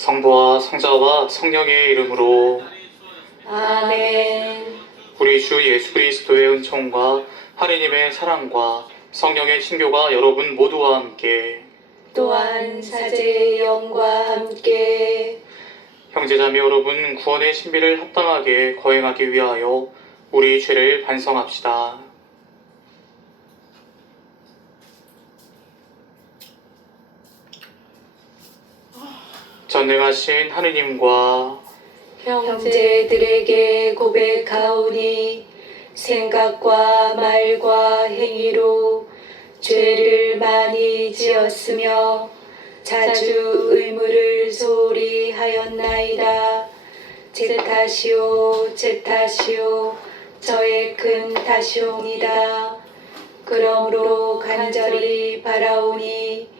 성부와 성자와 성령의 이름으로 아멘. 우리 주 예수 그리스도의 은총과 하느님의 사랑과 성령의 친교가 여러분 모두와 함께 또한 사제의 영과 함께 형제자매 여러분 구원의 신비를 합당하게 거행하기 위하여 우리 죄를 반성합시다. 전능하신 하느님과 형제들에게 고백하오니 생각과 말과 행위로 죄를 많이 지었으며 자주 의무를 소홀히 하였나이다. 제 탓이오 제 탓이오 저의 큰 탓이옵니다. 그러므로 간절히 바라오니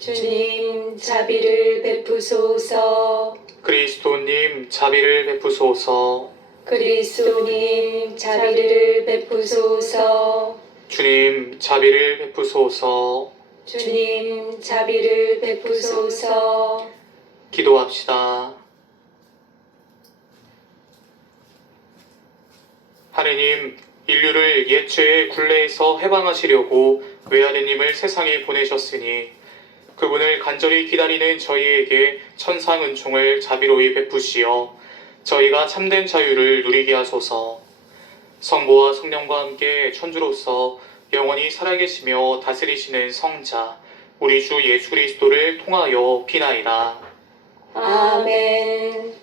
주님 자비를 베푸소서. 그리스도님 자비를 베푸소서 그리스도님 자비를 베푸소서. 주님 자비를 베푸소서 주님 자비를 베푸소서. 기도합시다. 하느님, 인류를 옛죄의 굴레에서 해방하시려고 외아드님을 세상에 보내셨으니 그분을 간절히 기다리는 저희에게 천상 은총을 자비로이 베푸시어 저희가 참된 자유를 누리게 하소서. 성부와 성령과 함께 천주로서 영원히 살아계시며 다스리시는 성자 우리 주 예수 그리스도를 통하여 비나이다. 아멘.